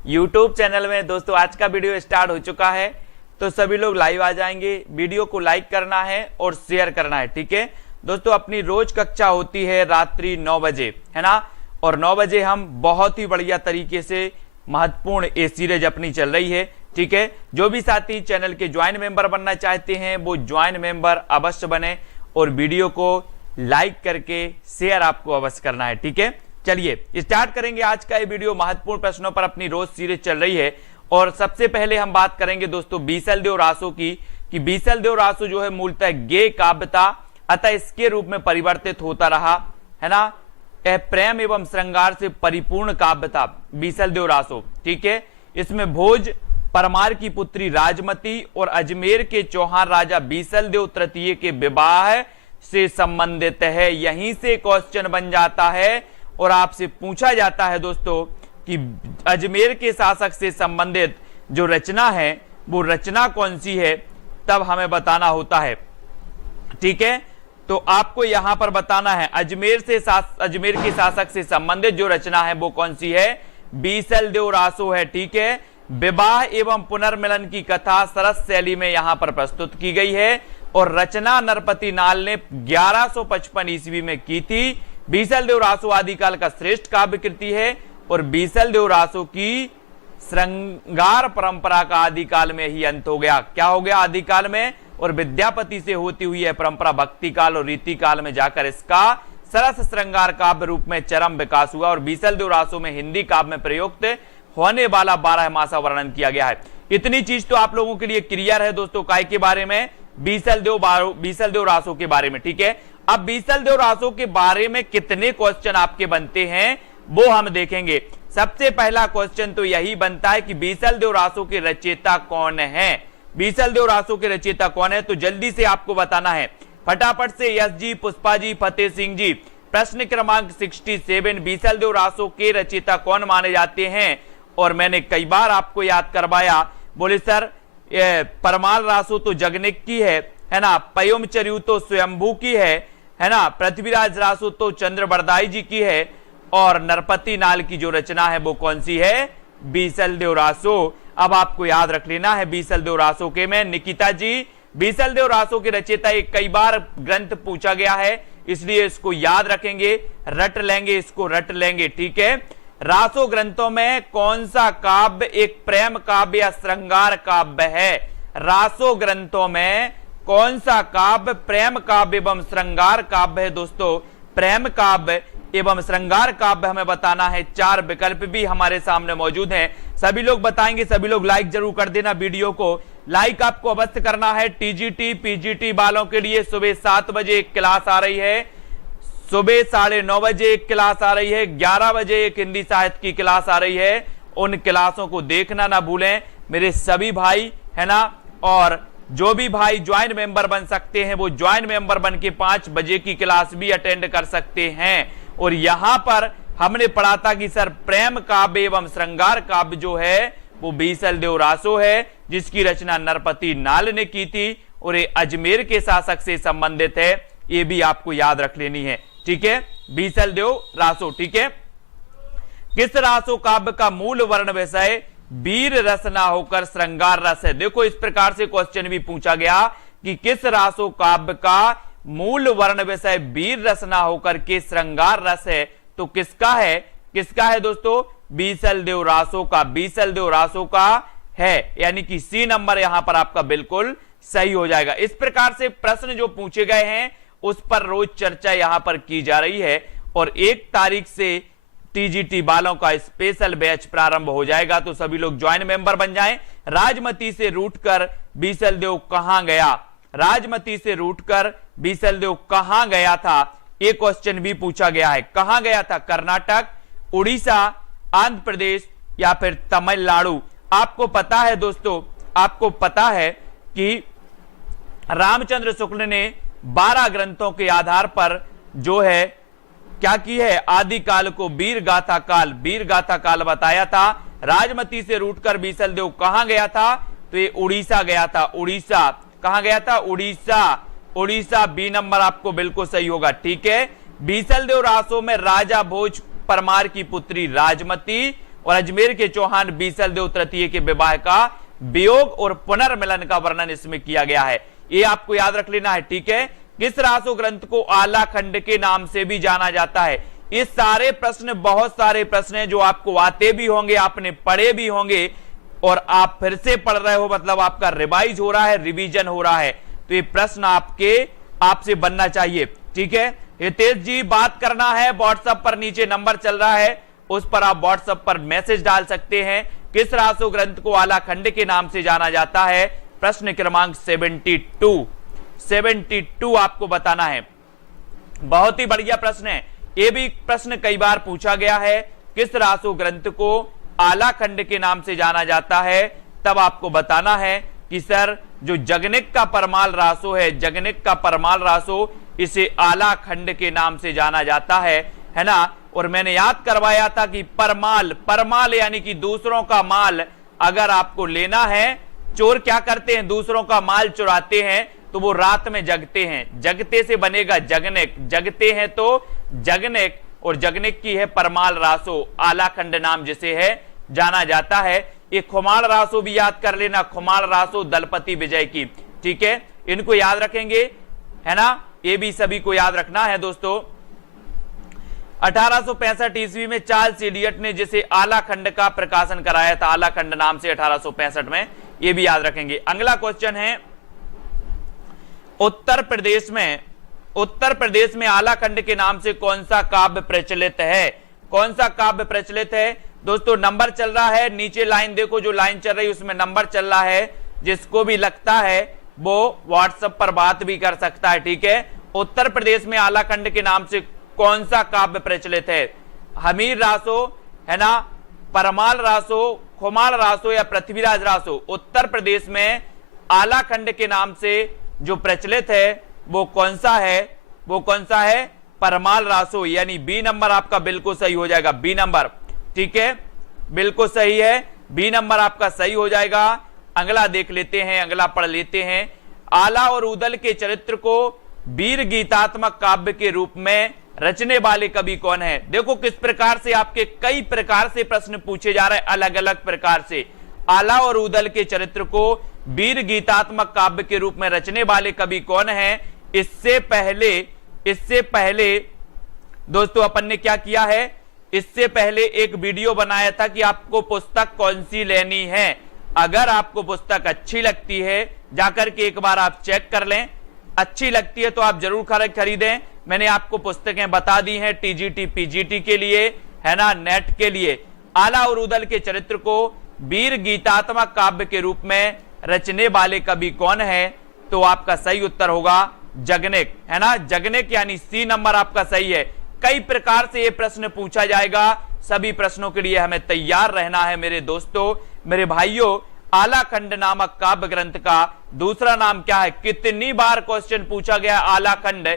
YouTube channel में। दोस्तों आज का वीडियो स्टार्ट हो चुका है, तो सभी लोग लाइव आ जाएंगे। वीडियो को लाइक करना है और शेयर करना है, ठीक है दोस्तों। अपनी रोज कक्षा होती है रात्रि 9 बजे, है ना, और 9 बजे हम बहुत ही बढ़िया तरीके से महत्वपूर्ण ये सीरीज अपनी चल रही है, ठीक है। जो भी साथी चैनल के ज्वाइन मेंबर बनना चाहते हैं वो ज्वाइन मेंबर अवश्य बने और वीडियो को लाइक करके शेयर आपको अवश्य करना है, ठीक है। चलिए स्टार्ट करेंगे आज का ये वीडियो। महत्वपूर्ण प्रश्नों पर अपनी रोज सीरीज चल रही है और सबसे पहले हम बात करेंगे दोस्तों बीसलदेव रासो की, कि बीसलदेव रासो जो है मूलतः गेय काव्य था, अतः इसके रूप में परिवर्तित होता रहा, है ना। यह प्रेम एवं श्रृंगार से परिपूर्ण काव्य था बीसलदेव रासो, ठीक है। इसमें भोज परमार की पुत्री राजमती और अजमेर के चौहान राजा बीसलदेव तृतीय के विवाह से संबंधित है। यहीं से क्वेश्चन बन जाता है और आपसे पूछा जाता है दोस्तों कि अजमेर के शासक से संबंधित जो रचना है वो रचना कौन सी है, तब हमें बताना होता है, ठीक है। तो आपको यहां पर बताना है अजमेर के शासक से संबंधित जो रचना है वो कौन सी है, बीसलदेव रासो है, ठीक है। विवाह एवं पुनर्मिलन की कथा सरस शैली में यहां पर प्रस्तुत की गई है और रचना नरपति नाल ने 1155 ईस्वी में की थी। बीसलदेव रासो आदिकाल का श्रेष्ठ काव्य कृति है और बीसलदेव रासो की श्रृंगार परंपरा का आदिकाल में ही अंत हो गया। क्या हो गया आदिकाल में, और विद्यापति से होती हुई है परंपरा भक्ति काल और रीति काल में जाकर इसका सरस श्रृंगार काव्य रूप में चरम विकास हुआ और बीसलदेव रासो में हिंदी काव्य में प्रयुक्त होने वाला 12 मासा वर्णन किया गया है। इतनी चीज तो आप लोगों के लिए क्लियर है दोस्तों काय के बारे में, बीसलदेव रासो के बारे में, ठीक है। अब बीसलदेव रासो के बारे में कितने क्वेश्चन आपके बनते हैं वो हम देखेंगे। सबसे पहला क्वेश्चन तो यही बनता है कि बीसलदेव रासो के रचयिता कौन है। बीसलदेव रासो के रचयिता कौन है, तो जल्दी से आपको बताना है फटाफट से। यश जी, पुष्पा जी, फतेह सिंह जी, प्रश्न क्रमांक 67, बीसलदेव रासो के रचयिता कौन माने जाते हैं। और मैंने कई बार आपको याद करवाया, बोले सर परमार रासो तो जगनिक की है ना, पयोम चरयू तो स्वयंभू की है ना, पृथ्वीराज रासो तो चंद्रबरदाई जी की है और नरपति नाल की जो रचना है वो कौन सी है, बीसलदेव रासो। अब आपको याद रख लेना है बीसलदेव रासो के में। निकिता जी, बीसलदेव रासो के रचयिता एक कई बार ग्रंथ पूछा गया है, इसलिए इसको याद रखेंगे, रट लेंगे, इसको रट लेंगे, ठीक है। रासो ग्रंथों में कौन सा काव्य एक प्रेम काव्य या श्रृंगार काव्य है। रासो ग्रंथों में कौन सा काव्य प्रेम काव्य एवं श्रृंगार काव्य है दोस्तों। प्रेम काव्य एवं श्रृंगार काव्य हमें बताना है। 4 विकल्प भी हमारे सामने मौजूद हैं, सभी लोग बताएंगे। सभी लोग लाइक जरूर कर देना, वीडियो को लाइक आपको अवश्य करना है। टीजीटी पीजीटी वालों के लिए सुबह 7 बजे एक क्लास आ रही है, सुबह 9:30 बजे एक क्लास आ रही है, 11 बजे एक हिंदी साहित्य की क्लास आ रही है। उन क्लासों को देखना ना भूलें मेरे सभी भाई, है ना। और जो भी भाई ज्वाइन मेंबर बन सकते हैं वो ज्वाइन मेंबर बन के 5 बजे की क्लास भी अटेंड कर सकते हैं। और यहां पर हमने पढ़ा था कि सर प्रेम काव्य एवं श्रृंगार काव्य जो है वो बीसलदेव रासो है, जिसकी रचना नरपति नाल ने की थी और ये अजमेर के शासक से संबंधित है, ये भी आपको याद रख लेनी है, ठीक है। बीसलदेव रासो, ठीक है। किस रासो काव्य का मूल वर्ण विषय वीर रस ना होकर श्रृंगार रस है। देखो इस प्रकार से क्वेश्चन भी पूछा गया कि किस रासो काव्य का मूल वर्ण विषय वीर रस ना होकर के श्रृंगार रस है, तो किसका है, किसका है दोस्तों, बीसलदेव रासो का। बीसलदेव रासो का है, यानी कि सी नंबर यहां पर आपका बिल्कुल सही हो जाएगा। इस प्रकार से प्रश्न जो पूछे गए हैं उस पर रोज चर्चा यहां पर की जा रही है और 1 तारीख से टीजीटी वालों का स्पेशल बैच प्रारंभ हो जाएगा, तो सभी लोग ज्वाइन मेंबर बन जाएं। राजमती से रूटकर बीसलदेव कहां गया, राजमती से रूटकर बीसलदेव कहां गया था, एक क्वेश्चन भी पूछा गया है। कहां गया था, कर्नाटक, उड़ीसा, आंध्र प्रदेश या फिर तमिलनाडु। आपको पता है दोस्तों, आपको पता है कि रामचंद्र शुक्ल ने 12 ग्रंथों के आधार पर जो है क्या की है, आदिकाल को वीर गाथा काल बताया था। राजमती से रूटकर बीसलदेव कहां गया था, तो ये उड़ीसा गया था। उड़ीसा कहां गया था, उड़ीसा। उड़ीसा बी नंबर आपको बिल्कुल सही होगा, ठीक है। बीसलदेव रासो में राजा भोज परमार की पुत्री राजमती और अजमेर के चौहान बीसल देव तृतीय के विवाह का वियोग और पुनर्मिलन का वर्णन इसमें किया गया है। ये आपको याद रख लेना है, ठीक है। किस रासो ग्रंथ को आला खंड के नाम से भी जाना जाता है? ये सारे प्रश्न, बहुत सारे प्रश्न हैं जो आपको आते भी होंगे, आपने पढ़े भी होंगे और आप फिर से पढ़ रहे हो, मतलब आपका रिवाइज हो रहा है, रिवीजन हो रहा है। तो ये प्रश्न आपसे बनना चाहिए, ठीक है। हितेश जी, बात करना है व्हाट्सएप पर, नीचे नंबर चल रहा है, उस पर आप व्हाट्सएप पर मैसेज डाल सकते हैं। किस रासो ग्रंथ को आला खंड के नाम से जाना जाता है? प्रश्न क्रमांक 72 आपको बताना है। बहुत ही बढ़िया प्रश्न है, ये भी प्रश्न कई बार पूछा गया है। किस रासो ग्रंथ को आला खंड के नाम से जाना जाता है? तब आपको बताना है कि सर जो जगनिक का परमाल रासो है, जगनिक का परमाल रासो, इसे आला खंड के नाम से जाना जाता है ना। और मैंने याद करवाया था कि परमाल यानी कि दूसरों का माल अगर आपको लेना है, चोर क्या करते हैं? दूसरों का माल चुराते हैं, तो वो रात में जगते हैं, जगते से बनेगा जगनिक, जगते हैं तो जगनिक, और जगनिक की है परमाल रासो, आला खंड नाम जिसे है जाना जाता है। एक खुमाण रासो भी याद कर लेना, खुमाण रासो दलपति विजय की, ठीक है। इनको याद रखेंगे, है ना, ये भी सभी को याद रखना है दोस्तों। 1865 ईस्वी में चार्ल्स इलियट ने जिसे आला खंड का प्रकाशन कराया था, आला खंड नाम से 1865 में, ये भी याद रखेंगे। अगला क्वेश्चन है, उत्तर प्रदेश में आला खंड के नाम से कौन सा काव्य प्रचलित है? कौन सा काव्य प्रचलित है दोस्तों? नंबर चल रहा है, नीचे लाइन देखो, जो लाइन चल रही है उसमें नंबर चल रहा है। जिसको भी लगता है वो व्हाट्सएप पर बात भी कर सकता है, ठीक है। उत्तर प्रदेश में आला खंड के नाम से कौन सा काव्य प्रचलित है? हमीर रासो, है ना, परमाल रासो, खुमाण रासो या पृथ्वीराज रासो? उत्तर प्रदेश में आला खंड के नाम से जो प्रचलित है वो कौन सा है? वो कौन सा है? परमाल रासो, यानी बी नंबर आपका बिल्कुल सही हो जाएगा, बी नंबर, ठीक है, बिल्कुल सही है, बी नंबर आपका सही हो जाएगा। अगला देख लेते हैं, अगला पढ़ लेते हैं। आला और उदल के चरित्र को वीर गीतात्मक काव्य के रूप में रचने वाले कवि कौन है? देखो किस प्रकार से आपके कई प्रकार से प्रश्न पूछे जा रहे हैं, अलग अलग प्रकार से। आला और उदल के चरित्र को वीर गीतात्मक काव्य के रूप में रचने वाले कवि कौन है? इससे पहले दोस्तों अपन ने क्या किया है? इससे पहले एक वीडियो बनाया था कि आपको पुस्तक कौन सी लेनी है। अगर आपको पुस्तक अच्छी लगती है, जाकर के एक बार आप चेक कर लें, अच्छी लगती है तो आप जरूर खरीदें। मैंने आपको पुस्तकें बता दी हैं टीजीटी पीजीटी के लिए, है ना, नेट के लिए। आला और उदल के चरित्र को वीर गीतात्मक काव्य के रूप में रचने वाले कवि कौन है? तो आपका सही उत्तर होगा जगनिक, है ना, जगनिक, यानी सी नंबर आपका सही है। कई प्रकार से ये प्रश्न पूछा जाएगा, सभी प्रश्नों के लिए हमें तैयार रहना है मेरे दोस्तों, मेरे भाइयों। आला खंड नामक काव्य ग्रंथ का दूसरा नाम क्या है? कितनी बार क्वेश्चन पूछा गया आला खंड?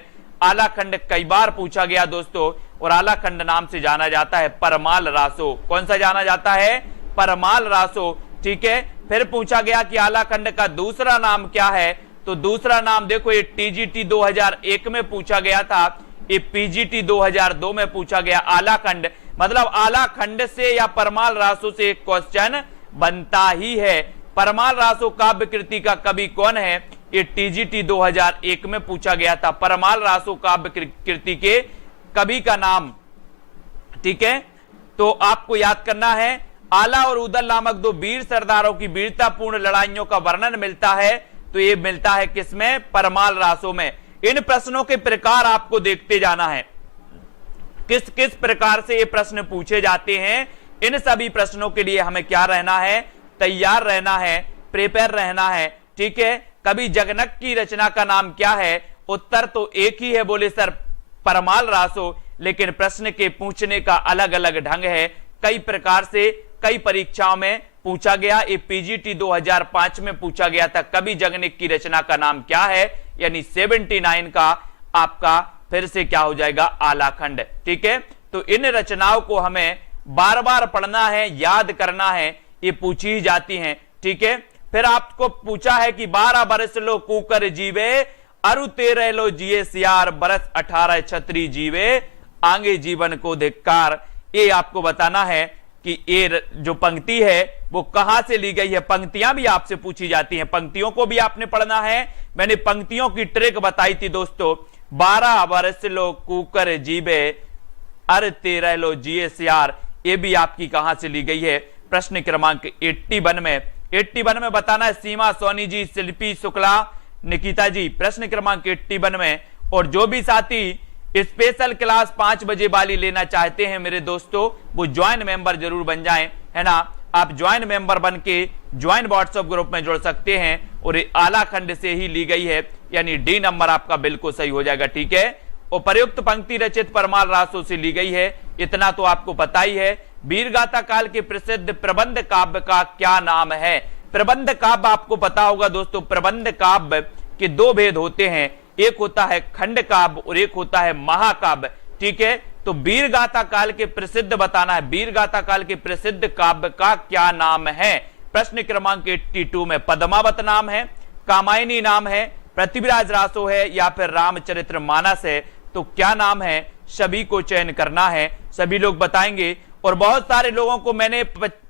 आला खंड कई बार पूछा गया दोस्तों, और आला खंड नाम से जाना जाता है परमाल रासो। कौन सा जाना जाता है? परमाल रासो, ठीक है। फिर पूछा गया कि आला खंड का दूसरा नाम क्या है? तो दूसरा नाम देखो, ये टीजीटी 2001 में पूछा गया था, ये पीजीटी 2002 में पूछा गया। आला खंड मतलब आला खंड से या परमाल रासो से एक क्वेश्चन बनता ही है। परमाल रासो काव्य कृति का कवि कौन है? ये टीजीटी 2001 में पूछा गया था, परमाल रासो काव्य कृति के कवि का नाम, ठीक है। तो आपको याद करना है, आला और उदल नामक दो वीर सरदारों की वीरतापूर्ण लड़ाइयों का वर्णन मिलता है, तो ये मिलता है किसमें? परमाल रासो में। इन प्रश्नों के प्रकार आपको देखते जाना है, किस किस प्रकार से ये प्रश्न पूछे जाते हैं। इन सभी प्रश्नों के लिए हमें क्या रहना है? तैयार रहना है, प्रिपेयर रहना है, ठीक है। कवि जगनक की रचना का नाम क्या है? उत्तर तो एक ही है, बोले सर परमाल रासो, लेकिन प्रश्न के पूछने का अलग अलग ढंग है। कई प्रकार से कई परीक्षाओं में पूछा गया। ये पीजीटी 2005 में पूछा गया था, कवि जगनिक की रचना का नाम क्या है, यानी 79 का आपका फिर से क्या हो जाएगा? आला खंड, ठीक है। तो इन रचनाओं को हमें बार बार पढ़ना है, याद करना है, ये पूछी ही जाती हैं, ठीक है। फिर आपको पूछा है कि 12 बरस लो कूकर जीवे, अरु 13 लो जिए सियार, बरस 18 छतरी जीवे, आगे जीवन को धिक्कार। ये आपको बताना है। कि ये जो पंक्ति है वो कहां से ली गई है। पंक्तियां भी आपसे पूछी जाती हैं, पंक्तियों को भी आपने पढ़ना है। मैंने पंक्तियों की ट्रिक बताई थी दोस्तों, 12 वर्ष लो कुकर जीबे अर 13 लो जिए सियार, ये भी आपकी कहां से ली गई है। प्रश्न क्रमांक 81 में बताना है। सीमा सोनी जी, शिल्पी शुक्ला, निकिता जी, प्रश्न क्रमांक 81 में। और जो भी साथी स्पेशल क्लास 5 बजे वाली लेना चाहते हैं मेरे दोस्तों, वो ज्वाइन मेंबर जरूर बन जाएं, है ना। आप ज्वाइन मेंबर बन के ज्वाइन व्हाट्सएप ग्रुप में जुड़ सकते हैं। और ये आला खंड से ही ली गई है, यानी डी नंबर आपका बिल्कुल सही हो जाएगा, ठीक है। और प्रयुक्त पंक्ति रचित परमार रासों से ली गई है, इतना तो आपको पता ही है। वीरगाथा काल के प्रसिद्ध प्रबंध काव्य का क्या नाम है। प्रबंध काव्य आपको पता होगा दोस्तों, प्रबंध काव्य के 2 भेद होते हैं, एक होता है खंड काव्य और एक होता है महाकाव्य, ठीक है। तो वीरगाथा काल के प्रसिद्ध बताना है, वीरगाथा काल के प्रसिद्ध काव्य का क्या नाम है। प्रश्न क्रमांक 82 में पद्मावत नाम है, कामायनी नाम है, पृथ्वीराज रासो है या फिर रामचरितमानस है। तो क्या नाम है, सभी को चयन करना है, सभी लोग बताएंगे। और बहुत सारे लोगों को मैंने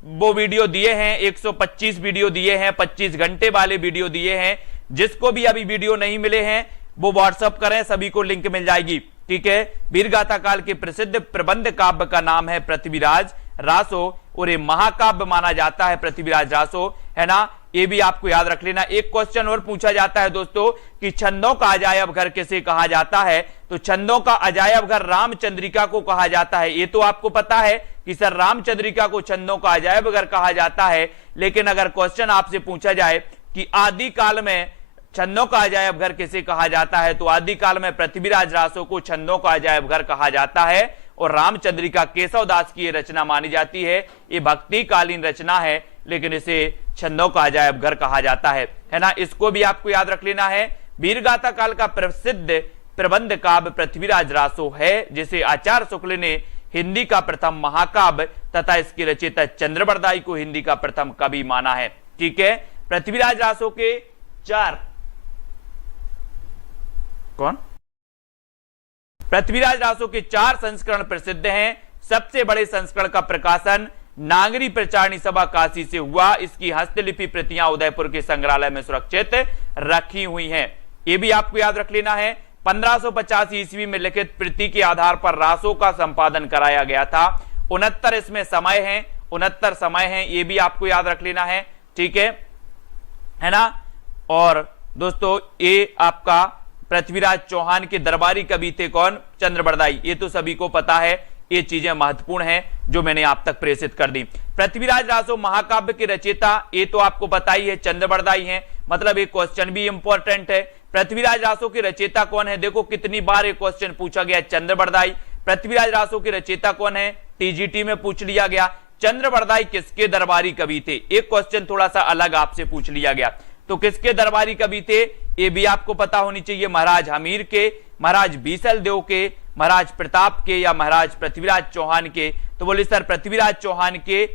वो वीडियो दिए हैं, 125 वीडियो दिए हैं, 25 घंटे वाले वीडियो दिए हैं। जिसको भी अभी वीडियो नहीं मिले हैं वो व्हाट्सएप करें, सभी को लिंक मिल जाएगी, ठीक है। वीरगाथा काल के प्रसिद्ध प्रबंध काव्य का नाम है पृथ्वीराज रासो और ये महाकाव्य माना जाता है पृथ्वीराज रासो, है ना। ये भी आपको याद रख लेना। एक क्वेश्चन और पूछा जाता है दोस्तों कि छंदों का अजायब घर किसे कहा जाता है। तो छंदों का अजायब घर रामचंद्रिका को कहा जाता है। ये तो आपको पता है कि सर रामचंद्रिका को छंदों का अजायब घर कहा जाता है। लेकिन अगर क्वेश्चन आपसे पूछा जाए कि आदि काल में छंदों का अजायब घर किसे कहा जाता है, तो आदि काल में पृथ्वीराज रासो को छंदों का अजायब घर कहा जाता है। और रामचंद्रिका केशव दास की ये रचना मानी जाती है, ये भक्ति कालीन रचना है, लेकिन इसे छंदों का अजायब घर कहा जाता है ना। इसको भी आपको याद रख लेना है। वीरगाथा काल का प्रसिद्ध प्रबंध काव्य पृथ्वीराज रासो है, जिसे आचार्य शुक्ल ने हिंदी का प्रथम महाकाव्य तथा इसके रचयिता चंद्रबरदाई को हिंदी का प्रथम कवि माना है, ठीक है। पृथ्वीराज रासो के 4 पृथ्वीराज रासो के 4 संस्करण प्रसिद्ध हैं। सबसे बड़े संस्करण का प्रकाशन नागरी प्रचारणी सभा काशी से हुआ। इसकी हस्तलिपि प्रतियां उदयपुर के संग्रहालय में सुरक्षित रखी हुई हैं। यह भी आपको याद रख लेना है। 1585 ईस्वी में लिखित प्रति के आधार पर रासो का संपादन कराया गया था। 69 इसमें समय है, 69 समय है, ये भी आपको याद रख लेना है, ठीक है ना। और दोस्तों ये आपका पृथ्वीराज चौहान के दरबारी कवि थे कौन, चंद्रबरदाई। ये तो सभी को पता है, ये चीजें महत्वपूर्ण हैं जो मैंने आप तक प्रेषित कर दी। पृथ्वीराज रासो महाकाव्य के रचयिता, ये तो आपको पता ही है, चंद्रबरदाई हैं। मतलब एक क्वेश्चन भी इंपॉर्टेंट है, पृथ्वीराज रासो के रचयिता कौन है। देखो कितनी बार एक क्वेश्चन पूछा गया, चंद्रबरदाई। पृथ्वीराज रासो के रचयिता कौन है, टीजीटी में पूछ लिया गया। चंद्रबरदाई किसके दरबारी कवि थे, एक क्वेश्चन थोड़ा सा अलग आपसे पूछ लिया गया, तो किसके दरबारी कवि थे ये भी आपको पता होनी चाहिए। महाराज हमीर के, महाराज बीसल देव के, महाराज प्रताप के या महाराज पृथ्वीराज चौहान के। तो बोले सर पृथ्वीराज चौहान के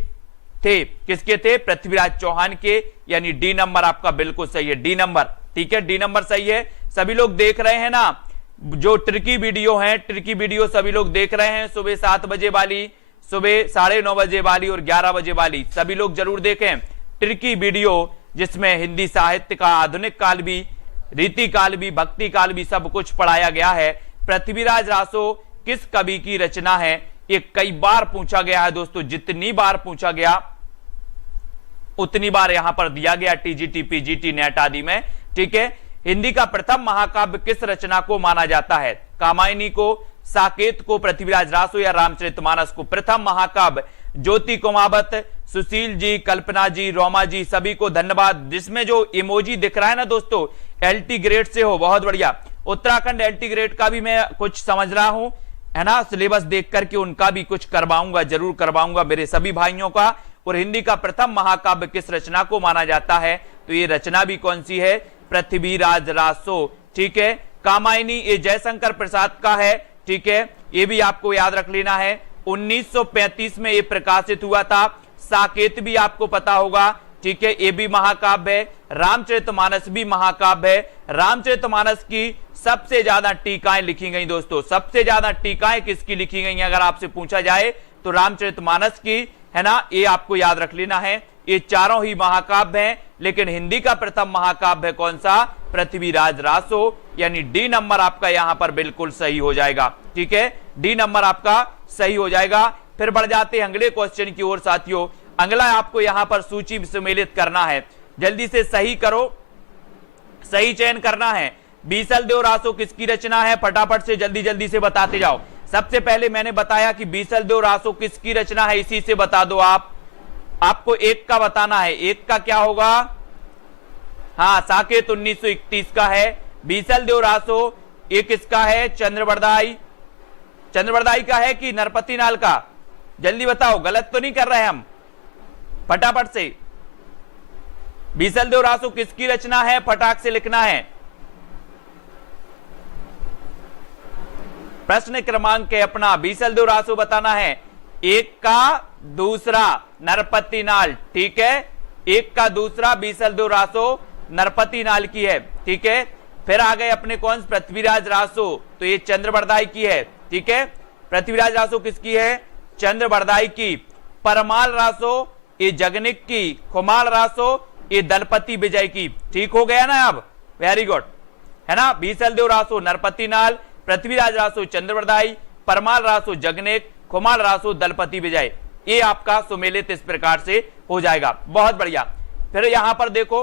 थे, किसके थे, पृथ्वीराज चौहान के, यानी डी नंबर आपका बिल्कुल सही है, डी नंबर, ठीक है, डी नंबर सही है। सभी लोग देख रहे हैं ना, जो ट्रिकी वीडियो है, ट्रिकी वीडियो सभी लोग देख रहे हैं, सुबह 7 बजे वाली, सुबह 9:30 बजे वाली और 11 बजे वाली, सभी लोग जरूर देखें ट्रिकी वीडियो, जिसमें हिंदी साहित्य का आधुनिक काल भी, रीति काल भी, भक्ति काल भी सब कुछ पढ़ाया गया है। पृथ्वीराज रासो किस कवि की रचना है, ये कई बार पूछा गया है दोस्तों। जितनी बार पूछा गया उतनी बार यहां पर दिया गया, टीजीटी, पीजीटी, नेट आदि में, ठीक है। हिंदी का प्रथम महाकाव्य किस रचना को माना जाता है, कामायनी को, साकेत को, पृथ्वीराज रासो या रामचरितमानस को। प्रथम महाकाव्य ज्योति कुमावत, सुशील जी, कल्पना जी, रोमा जी, सभी को धन्यवाद। जिसमें जो इमोजी दिख रहा है ना दोस्तों, एलटी ग्रेड से हो, बहुत बढ़िया। उत्तराखंड एलटी ग्रेड का भी मैं कुछ समझ रहा हूं, है ना, सिलेबस देख करके उनका भी कुछ करवाऊंगा, जरूर करवाऊंगा मेरे सभी भाइयों का। और हिंदी का प्रथम महाकाव्य किस रचना को माना जाता है, तो ये रचना भी कौन सी है, पृथ्वीराज रासो, ठीक है। कामायनी ये जयशंकर प्रसाद का है, ठीक है, ये भी आपको याद रख लेना है। 1935 में ये प्रकाशित हुआ था। साकेत भी आपको पता होगा, ठीक है, ये भी महाकाव्य है। रामचरितमानस भी महाकाव्य है। रामचरितमानस की सबसे ज्यादा टीकाएं लिखी गई दोस्तों, सबसे ज्यादा टीकाएं किसकी लिखी गई अगर आपसे पूछा जाए तो रामचरितमानस की है ना, ये आपको याद रख लेना है। ये चारों ही महाकाव्य हैं, लेकिन हिंदी का प्रथम महाकाव्य कौन सा? पृथ्वीराज रासो, यानी डी नंबर आपका यहां पर बिल्कुल सही हो जाएगा। ठीक है, डी नंबर आपका सही हो जाएगा। फिर बढ़ जाते हैं अगले क्वेश्चन की ओर साथियों। अगला आपको यहां पर सूची सम्मिलित करना है, जल्दी से सही करो, सही चयन करना है। बीसल देव रासो किसकी रचना है? फटाफट से जल्दी जल्दी से बताते जाओ। सबसे पहले मैंने बताया कि बीसल देव रासो किसकी रचना है, इसी से बता दो आप। आपको एक का बताना है, एक का क्या होगा? हाँ, साकेत 1931 का है। बीसल देव रासो ये किसका है? चंद्रबरदाई, चंद्रबरदाई का है कि नरपति नाल का? जल्दी बताओ, गलत तो नहीं कर रहे हम, फटाफट से। बीसल देव रासो किसकी रचना है? फटाक से लिखना है। प्रश्न क्रमांक है अपना, बीसल देव रासो बताना है। एक का दूसरा नरपति नाल, ठीक है, एक का दूसरा बीसल देव रासो नरपति नाल की है। ठीक है, फिर आ गए अपने कौन? पृथ्वीराज रासो, तो ये चंद्रबरदाई की है। ठीक है, पृथ्वीराज रासो किसकी है? चंद्रबरदाई की। परमाल रासो ये जगनिक की, खुमाल रासो ये दलपति विजय की। ठीक हो गया ना अब? वेरी गुड, है ना। बीसल देव रासो नरपति नाल, पृथ्वीराज रासो चंद्रबरदाई, परमाल रासो जगनिक, खुमाल रासो दलपति विजय। ये आपका सुमेलित इस प्रकार से हो जाएगा। बहुत बढ़िया। फिर यहां पर देखो,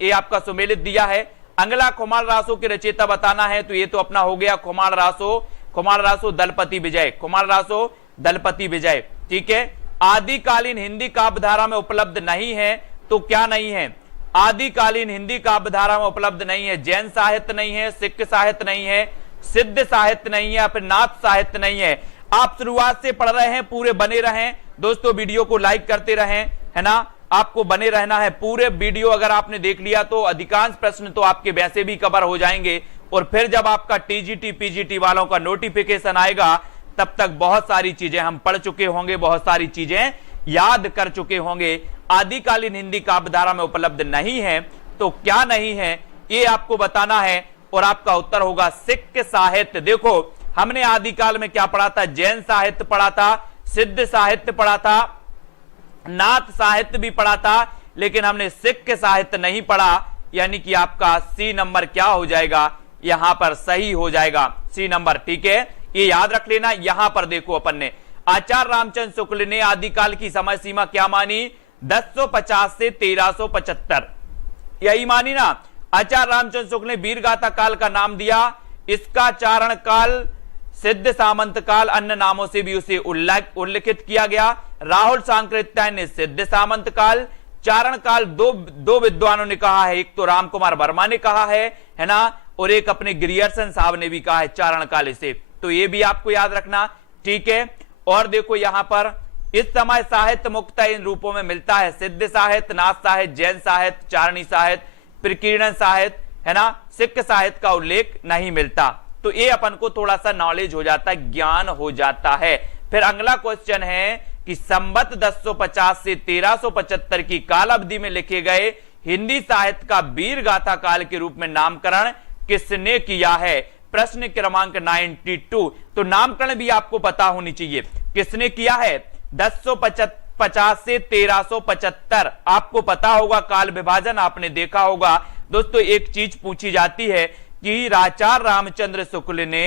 ये आपका सुमेलित दिया है। अगला खुमाल रासो के रचयिता बताना है, तो ये तो अपना हो गया खुमाल रासो, खुमाल रासो दलपति विजय, खुमाल रासो दलपति विजय। ठीक है, आदिकालीन हिंदी काव्यधारा में उपलब्ध नहीं है, तो क्या नहीं है? आदिकालीन हिंदी काव्यधारा में उपलब्ध नहीं है। जैन साहित्य नहीं है, सिख साहित्य नहीं है, सिद्ध साहित्य नहीं है, या फिर नाथ साहित्य नहीं है। आप शुरुआत से पढ़ रहे हैं, पूरे बने रहें दोस्तों, वीडियो को लाइक करते रहें, है ना, आपको बने रहना है। पूरे वीडियो अगर आपने देख लिया तो अधिकांश प्रश्न तो आपके वैसे भी कवर हो जाएंगे, और फिर जब आपका टीजीटी पीजीटी वालों का नोटिफिकेशन आएगा, तब तक बहुत सारी चीजें हम पढ़ चुके होंगे, बहुत सारी चीजें याद कर चुके होंगे। आदिकालीन हिंदी काव्यधारा में उपलब्ध नहीं है, तो क्या नहीं है ये आपको बताना है, और आपका उत्तर होगा सिख साहित्य। देखो, हमने आदिकाल में क्या पढ़ा था? जैन साहित्य पढ़ा था, सिद्ध साहित्य पढ़ा था, नाथ साहित्य भी पढ़ा था, लेकिन हमने सिख साहित्य नहीं पढ़ा। यानी कि आपका सी नंबर क्या हो जाएगा? यहां पर सही हो जाएगा, सी नंबर। ठीक है, ये याद रख लेना। यहां पर देखो, अपन ने आचार्य रामचंद्र शुक्ल ने आदिकाल की समय सीमा क्या मानी? 1050 से 1375, यही मानी ना। आचार्य रामचंद्र शुक्ल ने वीर गाथा काल का नाम दिया, इसका चारण काल, सिद्ध सामंत काल, अन्य नामों से भी उसे उल्लेखित किया गया। राहुल सांकृत्यायन ने सिद्ध सामंत काल, चारण काल दो विद्वानों ने कहा है, एक तो राम कुमार वर्मा ने कहा है ना, और एक अपने ग्रियर्सन साहब ने भी कहा है चारण काल इसे, तो ये भी आपको याद रखना। ठीक है, और देखो यहां पर इस समय साहित्य मुख्यतः इन रूपों में मिलता है: सिद्ध साहित्य, नाथ साहित्य, जैन साहित्य, चारणी साहित्य, प्रकीर्णन साहित्य, है ना। सिख साहित्य का उल्लेख नहीं मिलता, तो ये अपन को थोड़ा सा नॉलेज हो जाता है, ज्ञान हो जाता है। फिर अगला क्वेश्चन है कि संवत 1050 से 1375 की काल अवधि में लिखे गए हिंदी साहित्य का वीर गाथा काल के रूप में नामकरण किसने किया है? प्रश्न क्रमांक 92। तो नामकरण भी आपको पता होनी चाहिए, किसने किया है? 1050 से 1375 आपको पता होगा। काल विभाजन आपने देखा होगा दोस्तों। एक चीज पूछी जाती है कि आचार्य रामचंद्र शुक्ल ने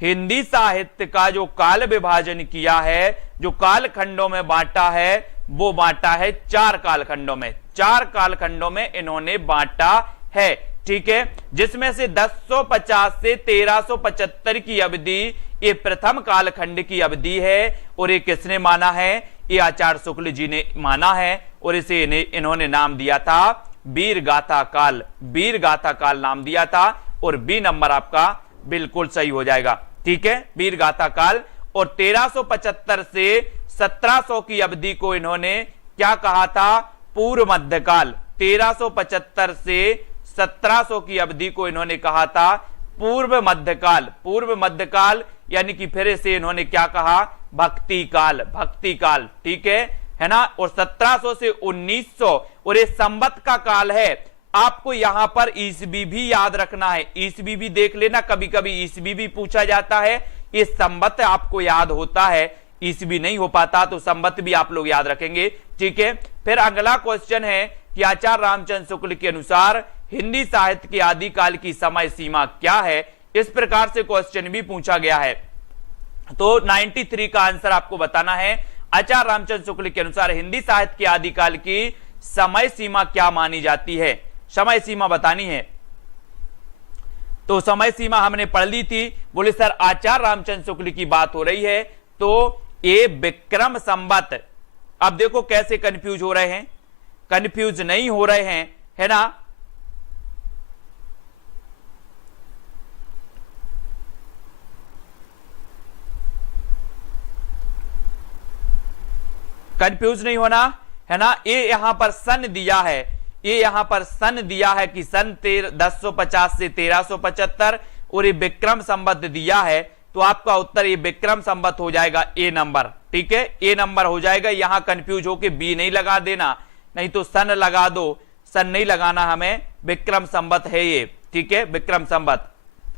हिंदी साहित्य का जो काल विभाजन किया है, जो कालखंडों में बांटा है, वो बांटा है 4 कालखंडों में। 4 कालखंडों में इन्होंने बांटा है। ठीक है, जिसमें से 1050 से 1375 की अवधि ये प्रथम कालखंड की अवधि है, और ये किसने माना है? ये आचार्य शुक्ल जी ने माना है, और इसे इन्होंने नाम दिया था वीर गाथा काल। वीर गाथा काल नाम दिया था, और बी नंबर आपका बिल्कुल सही हो जाएगा। ठीक है, वीर गाथा काल। और 1375 से 1700 की अवधि को इन्होंने क्या कहा था? पूर्व मध्यकाल। 1375 से 1700 की अवधि को इन्होंने कहा था पूर्व मध्यकाल। पूर्व मध्यकाल यानी कि फिर से इन्होंने क्या कहा? भक्ति काल। भक्ति काल, ठीक है ना। और 1700 से 1900, और ये संवत का काल है। आपको यहां पर ईसवी भी याद रखना है, ईसवी भी देख लेना, कभी कभी ईसवी भी पूछा जाता है। ये संवत आपको याद होता है, ईस्वी नहीं हो पाता, तो संवत भी आप लोग याद रखेंगे, ठीक है। फिर अगला क्वेश्चन है कि आचार्य रामचंद्र शुक्ल के अनुसार हिंदी साहित्य के आदिकाल की समय सीमा क्या है। इस प्रकार से क्वेश्चन भी पूछा गया है। तो 93 का आंसर आपको बताना है। आचार्य रामचंद्र शुक्ल के अनुसार हिंदी साहित्य के आदिकाल की समय सीमा क्या मानी जाती है, समय सीमा बतानी है। तो समय सीमा हमने पढ़ ली थी। बोले सर आचार्य रामचंद्र शुक्ल की बात हो रही है तो ये विक्रम संवत। अब देखो कैसे कंफ्यूज हो रहे हैं, कंफ्यूज नहीं हो रहे हैं, है ना। कंफ्यूज नहीं होना, है ना। ये यहां पर सन दिया है, ये यहां पर सन दिया है कि सन 1050 से 1375 और ये विक्रम संवत दिया है, तो आपका उत्तर ये विक्रम संवत हो जाएगा, ए नंबर, ठीक है, ए नंबर हो जाएगा। यहां कंफ्यूज होके बी नहीं लगा देना, नहीं तो सन लगा दो, सन नहीं लगाना हमें, विक्रम संवत है ये, ठीक है, विक्रम संवत,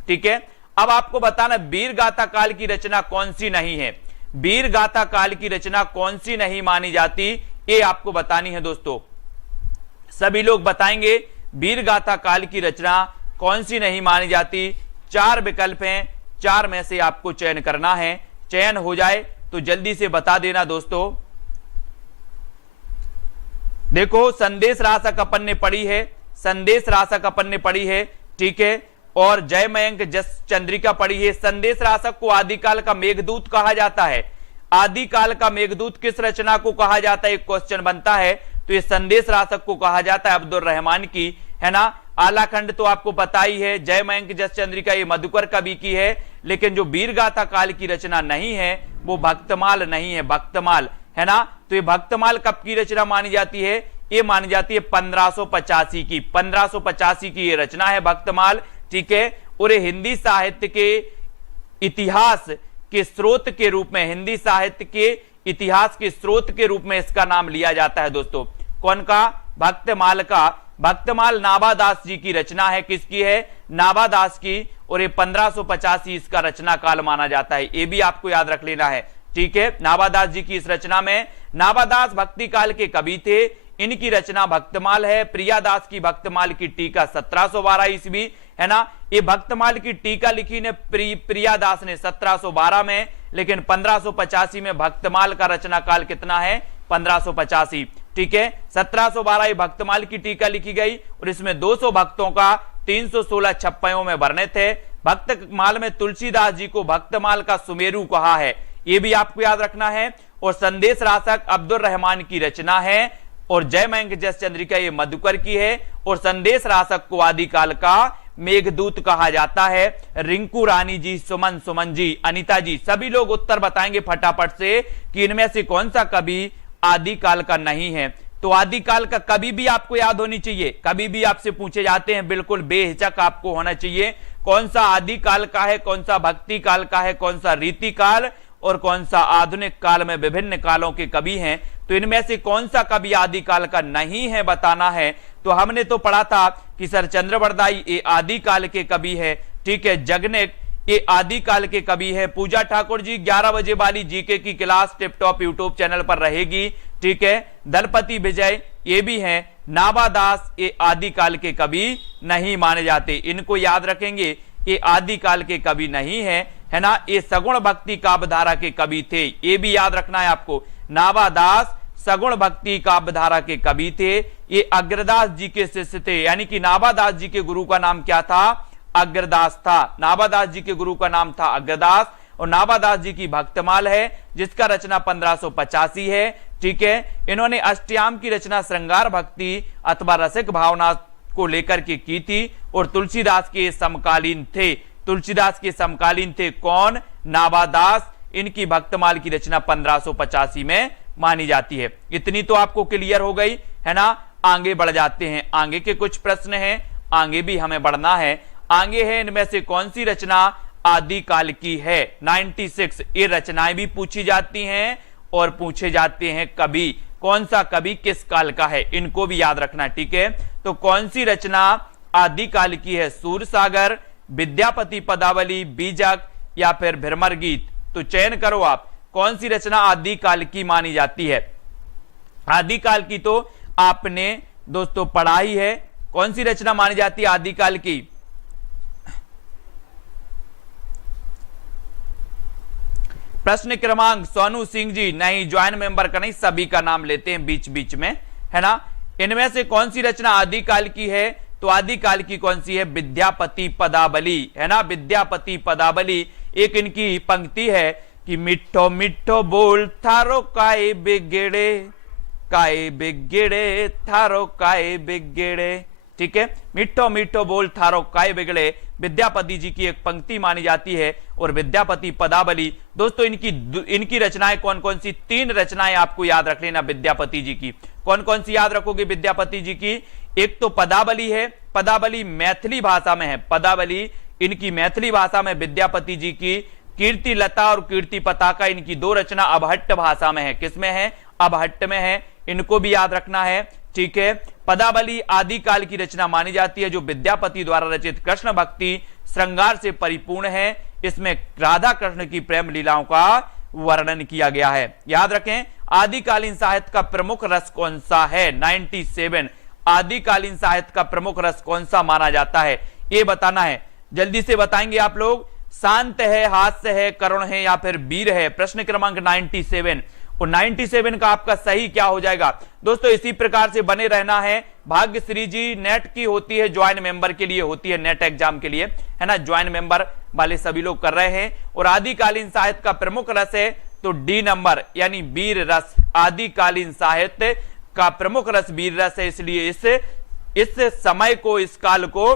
ठीक है। अब आपको बताना वीर गाथा काल की रचना कौन सी नहीं है, वीर गाथा काल की रचना कौन सी नहीं मानी जाती, ये आपको बतानी है दोस्तों। सभी लोग बताएंगे वीर गाथा काल की रचना कौन सी नहीं मानी जाती। 4 विकल्प हैं, 4 में से आपको चयन करना है। चयन हो जाए तो जल्दी से बता देना दोस्तों। देखो संदेश रासक अपन ने पढ़ी है, संदेश रासक अपन ने पढ़ी है, ठीक है, और जय मयंक जस चंद्रिका पढ़ी है। संदेश रासक को आदिकाल का मेघदूत कहा जाता है। आदिकाल का मेघदूत किस रचना को कहा जाता है, एक क्वेश्चन बनता है। तो ये संदेश रासक को कहा जाता है अब्दुल रहमान की, है ना। आलाखंड तो आपको पता ही है, जय मयंक जस चंद्रिका ये मधुकर कवि की है। लेकिन जो वीर गाथा काल की रचना नहीं है वो भक्तमाल नहीं है, भक्तमाल, है ना। तो ये भक्तमाल कब की रचना मानी जाती है, ये मानी जाती है 1585 की, 1585 की ये रचना है भक्तमाल, ठीक है। और ये हिंदी साहित्य के इतिहास के स्रोत के रूप में, हिंदी साहित्य के इतिहास के स्रोत के रूप में इसका नाम लिया जाता है दोस्तों। कौन का, भक्तमाल का। भक्तमाल नाभादास जी की रचना है, किसकी है, नाभादास की, और ये 1585 इसका रचना काल माना जाता है, ये भी आपको याद रख लेना है, ठीक है। नाभादास जी की इस रचना में, नाभादास भक्ति काल के कवि थे, इनकी रचना भक्तमाल है। प्रियादास की भक्तमाल की टीका 1712 ईस्वी, है ना। ये भक्तमाल की टीका लिखी ने प्रियादास ने 1712 में, लेकिन 1585 में भक्तमाल का रचना काल कितना है, 1585, ठीक है। 1712 ये भक्तमाल की टीका लिखी गई और इसमें 200 भक्तों का 316 छप्पयों में वर्णित है। भक्तमाल में तुलसीदास जी को भक्तमाल का सुमेरु कहा है, ये भी आपको याद रखना है। और संदेश रासक अब्दुल रहमान की रचना है और जय मयंक जस चंद्रिका ये मधुकर की है। और संदेश रासक को आदिकाल का मेघदूत कहा जाता है। रिंकू रानी जी, सुमन जी, अनिता जी, सभी लोग उत्तर बताएंगे फटाफट से कि इनमें से कौन सा कवि आदिकाल का नहीं है। तो आदिकाल का कवि भी आपको याद होनी चाहिए, कभी भी आपसे पूछे जाते हैं, बिल्कुल बेहिचक आपको होना चाहिए कौन सा आदिकाल का है, कौन सा भक्ति काल का है, कौन सा रीति काल और कौन सा आधुनिक काल में विभिन्न कालों के कवि हैं। तो इनमें से कौन सा कवि आदिकाल का नहीं है बताना है। तो हमने तो पढ़ा था कि सर चंद्रवरदाई ये आदिकाल के कवि है, ठीक है। जगनेक ये आदिकाल के कवि है। पूजा ठाकुर जी 11 बजे वाली जीके की class tip top YouTube channel पर रहेगी, ठीक है। दलपति विजय ये भी हैं। नाभादास ये आदिकाल के कवि नहीं माने जाते, इनको याद रखेंगे, ये आदिकाल के कवि नहीं है ना। ये सगुण भक्ति काव्यधारा के कवि थे, ये भी याद रखना है आपको। नाभादास सगुण भक्ति काव्यधारा के कवि थे। ये अग्रदास जी के शिष्य थे, यानी कि नाभादास जी के गुरु का नाम क्या था, अग्रदास था। नाभादास जी के गुरु का नाम था अग्रदास और नाभादास जी की भक्तमाल है जिसका रचना 1585 है, ठीक है। इन्होंने अष्टयाम की रचना श्रृंगार भक्ति अथवा रसिक भावना को लेकर के की थी और तुलसीदास के समकालीन थे। तुलसीदास के समकालीन थे कौन, नाभादास। इनकी भक्तमाल की रचना 1585 में मानी जाती है। इतनी तो आपको क्लियर हो गई है ना। आगे बढ़ जाते हैं, आगे के कुछ प्रश्न हैं, आगे भी हमें बढ़ना है। आगे है इनमें से कौन सी रचना आदिकाल की है। 96 ये रचनाएं भी पूछी जाती हैं और पूछे जाते हैं कवि, कौन सा कवि किस काल का है, इनको भी याद रखना, ठीक है। तो कौन सी रचना आदिकाल की है, सूरसागर, विद्यापति पदावली, बीजक या फिर भ्रमर गीत। तो चयन करो आप, कौन सी रचना आदिकाल की मानी जाती है? आदिकाल की तो आपने दोस्तों पढ़ा ही है। कौन सी रचना मानी जाती है आदिकाल की? प्रश्न क्रमांक सोनू सिंह जी, नहीं ज्वाइन मेंबर का नहीं, सभी का नाम लेते हैं बीच बीच में, है ना। इनमें से कौन सी रचना आदिकाल की है? तो आदिकाल की कौन सी है? विद्यापति पदावली, है ना। विद्यापति पदावली एक इनकी पंक्ति है कि मिठो मिठो बोल थारो काय बिगड़े, काय बिगड़े थारो काय बिगड़े, ठीक है। मिठो मिठो बोल थारो काय बिगड़े विद्यापति जी की एक पंक्ति मानी जाती है। और विद्यापति पदावली दोस्तों इनकी रचनाएं कौन कौन सी? 3 रचनाएं आपको याद रख लेना विद्यापति जी की। कौन कौन सी याद रखोगे विद्यापति जी की? एक तो पदावली है, पदावली मैथिली भाषा में है, पदावली इनकी मैथिली भाषा में विद्यापति जी की। कीर्ति लता और कीर्ति पताका इनकी 2 रचना अबहट्ट भाषा में है। किसमें है? अबहट्ट में है, इनको भी याद रखना है, ठीक है। पदावली आदिकाल की रचना मानी जाती है जो विद्यापति द्वारा रचित कृष्ण भक्ति श्रृंगार से परिपूर्ण है। इसमें राधा कृष्ण की प्रेम लीलाओं का वर्णन किया गया है। याद रखें, आदिकालीन साहित्य का प्रमुख रस कौन सा है? 97 आदिकालीन साहित्य का प्रमुख रस कौन सा माना जाता है? ये बताना है, जल्दी से बताएंगे आप लोग। शांत है, हास्य है, करुण है या फिर वीर है? प्रश्न क्रमांक 97 और 97 का आपका सही क्या हो जाएगा? दोस्तों इसी प्रकार से बने रहना है। भाग्यश्री जी नेट की होती है, ज्वाइन मेंबर के लिए होती है, नेट एग्जाम के लिए, है ना। ज्वाइन मेंबर वाले सभी लोग कर रहे हैं। और आदिकालीन साहित्य का प्रमुख रस है तो डी नंबर यानी वीर रस। आदिकालीन साहित्य का प्रमुख रस वीर रस है, इसलिए इस समय को, इस काल को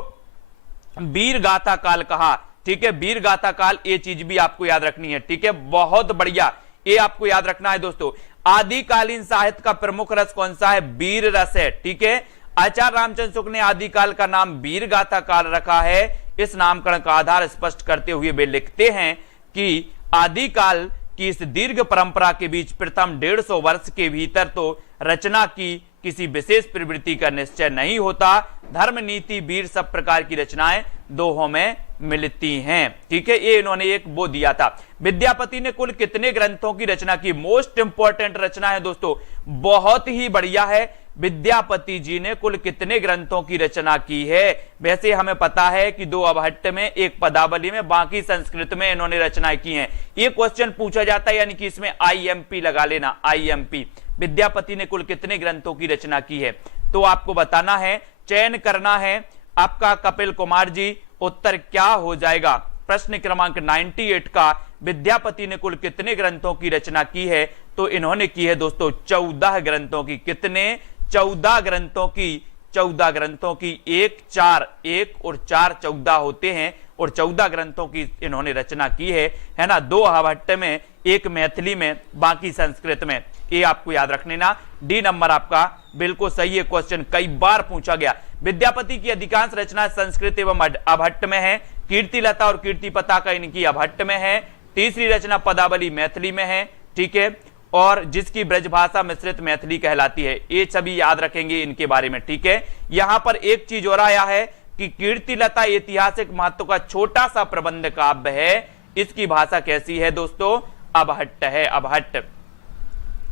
वीर गाथा काल कहा, ठीक है। वीर गाथा काल, ये चीज भी आपको याद रखनी है, ठीक है। बहुत बढ़िया, ये आपको याद रखना है दोस्तों। आदिकालीन साहित्य का प्रमुख रस कौन सा है? वीर रस है, ठीक है। आचार्य रामचंद्र शुक्ल ने आदिकाल का नाम वीर गाथा काल रखा है। इस नामकरण का आधार स्पष्ट करते हुए वे लिखते हैं कि आदिकाल की इस दीर्घ परंपरा के बीच प्रथम 150 वर्ष के भीतर तो रचना की किसी विशेष प्रवृत्ति का निश्चय नहीं होता। धर्म, नीति, वीर सब प्रकार की रचनाएं दोहों में मिलती हैं, ठीक है। ये इन्होंने एक वो दिया था। विद्यापति ने कुल कितने ग्रंथों की रचना की? मोस्ट इंपॉर्टेंट रचना है दोस्तों, बहुत ही बढ़िया है। विद्यापति जी ने कुल कितने ग्रंथों की रचना की है? वैसे हमें पता है कि 2 अबहट्ट में, 1 पदावली में, बाकी संस्कृत में इन्होंने रचनाएं की हैं। ये क्वेश्चन पूछा जाता है, यानी कि इसमें IMP लगा लेना, IMP। विद्यापति ने कुल कितने ग्रंथों की रचना की है तो आपको बताना है, चयन करना है आपका। कपिल कुमार जी, उत्तर क्या हो जाएगा? प्रश्न क्रमांक 98 का विद्यापति ने कुल कितने ग्रंथों की रचना की है? तो इन्होंने की है दोस्तों 14 ग्रंथों की। कितने? 14 ग्रंथों की। 14 ग्रंथों की, 1 4 1 और 4 14 होते हैं। और 14 ग्रंथों की इन्होंने रचना की है ना। 2 अबहट्ट में, 1 मैथिली में, बाकी संस्कृत में। ये आपको याद रखने ना। डी नंबर आपका बिल्कुल सही है। क्वेश्चन कई बार पूछा गया। विद्यापति की अधिकांश रचना संस्कृत एवं अबहट्ट में है। कीर्ति लता और कीर्ति पताका इनकी अबहट्ट में है। तीसरी रचना पदावली मैथिली में है, ठीक है। और जिसकी ब्रजभाषा मिश्रित मैथिली कहलाती है। ये सभी याद रखेंगे इनके बारे में, ठीक है। यहां पर एक चीज और आया है कि कीर्ति लता ऐतिहासिक महत्व का छोटा सा प्रबंध काव्य है। इसकी भाषा कैसी है दोस्तों? अबहट्ट है, अबहट्ट।